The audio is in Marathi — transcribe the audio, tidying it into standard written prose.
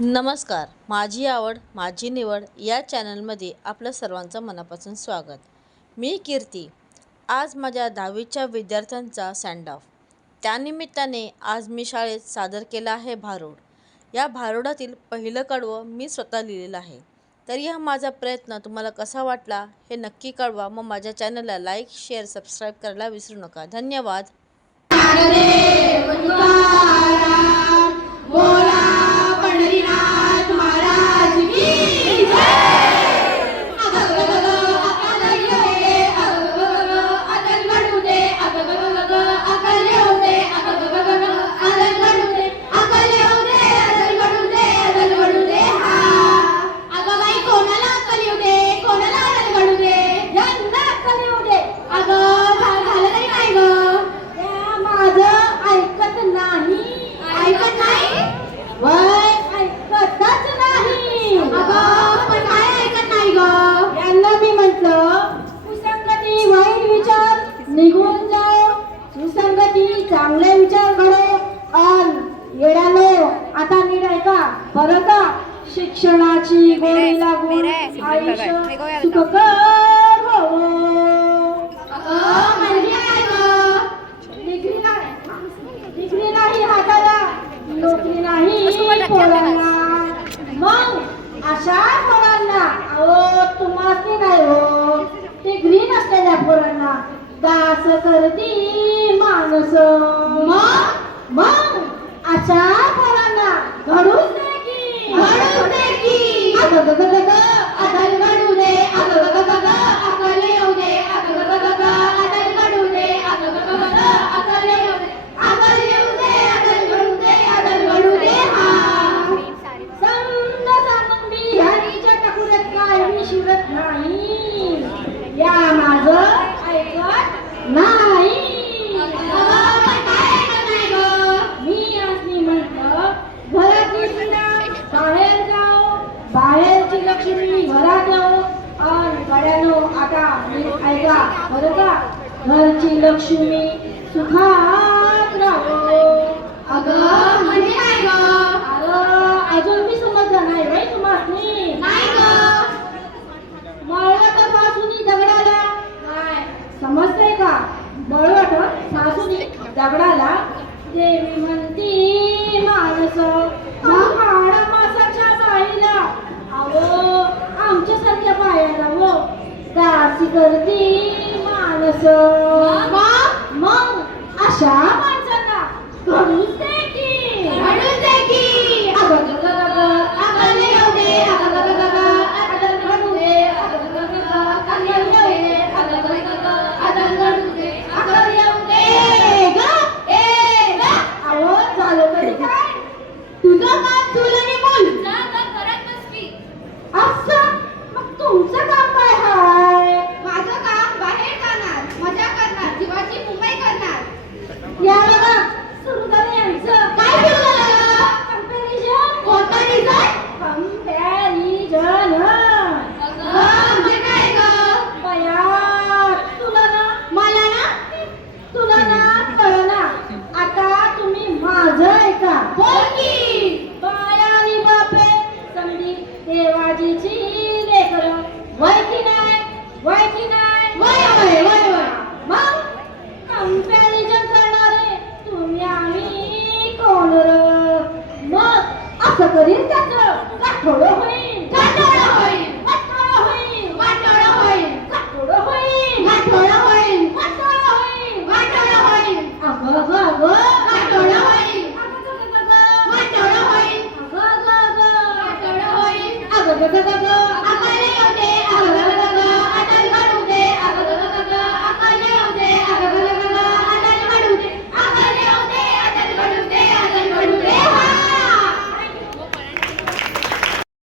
नमस्कार. माझी आवड माझी निवड या चॅनलमध्ये आपलं सर्वांचं मनापासून स्वागत. मी कीर्ती. आज माझ्या 10वीच्या विद्यार्थ्यांचा सँड ऑफ. त्यानिमित्ताने आज मी शाळेत सादर केला आहे भारुड. या भारुडातील पहिलं कडवं मी स्वतः लिहिलेलं आहे. तर हा माझा प्रयत्न तुम्हाला कसा वाटला हे नक्की कळवा. मग माझ्या चॅनलला लाईक शेअर सबस्क्राईब करायला विसरू नका. धन्यवाद. निघून जाओ, सुसंगती चांगले विचार घडो येडालो. आता नीट ऐका बरं का. शिक्षणाची गोडी लागून आयुष्य सुखकर हो. डिग्री नाही हाताला, नोकरी नाही पोरांना. मग अशा पोरांना अहो तुम्हाला नाही हो, डिग्री नसलेल्या पोरांना दास करती माणस. मग अशा पोरांना घडूच दे की, घडूच दे की. अगं ग ग ग अगल घडू दे, अगं ग ग ग अगल येऊ दे, अगं ग ग ग अगल घडू दे, अगं ग ग ग अगल येऊ दे, अगल येऊ दे, अगल घडू दे, अगल घडू दे. हा समजा सांगून मी ह्यानीच्या टाकुऱ्यात काय मी शिरत नाही. या माझं ऐकत नाही. मी असली म्हटलं घरातली सुना बाहेर जाओ, बाहेरची लक्ष्मी घरात येऊ. आणि गड्यानो आता नीट ऐका बरं का. घरची लक्ष्मी सुखात राहो. अगं म्हणजे काय ग? अगं अजून मी समजलं नाही बाई तुम्हाला. नाही ग मळलं तर सासूनी दगडाला काय समजतंय का? बळवट सासूनी दगडाला देवी म्हणती माणस. हाडा मासाच्या बाईला अहो आमच्यासारख्या बायाला हो दासी करती माणस. मग अशा माणसांना घडूच दे की, घडूच दे की. अगं ग ग ग अगं येऊ दे, अगं ग ग ग अगं घडू दे, अगं ग ग ग अगं येऊ दे, अगं ग ग ग अगं घडू दे, अगं येऊ दे ग. ए ग अहो झालं तरी काय तुझं काम तुला निघून जा ग करत बसली. असं मग तुमचं काम काय हाय? माझं काम बाहेर जाणार, मजा करणार, जीवाची मुंबई करणार. या बघा सुरू झालं यांचं. काय सुरू झालं? कंपॅरिझन. कोणता रिझन? कंपॅरिझन. म्हणजे काय ग? बया तुला ना मला ना तुला ना कळना. आता तुम्ही माझं ऐका. बोल की. बाया आणि बापे समधी देवाजीची लेकरं वय की नाही, वय की नाही, वय वय वय वय. मग कंपॅरिझन करणारे तुम्ही आम्ही कोण र? मग असं करीन त्याचं गाठोडं होईल, गाठोडं होईल, गाठोडं होईल, गाठोडं होईल, गाठोडं होईल, गाठोडं होईल, गाठोडं होईल, गाठोडं होईल. अगं ग ग गाठोडं होईल, अगं ग ग ग गाठोडं होईल, अगं ग ग गाठोडं होईल, अगं ग ग ग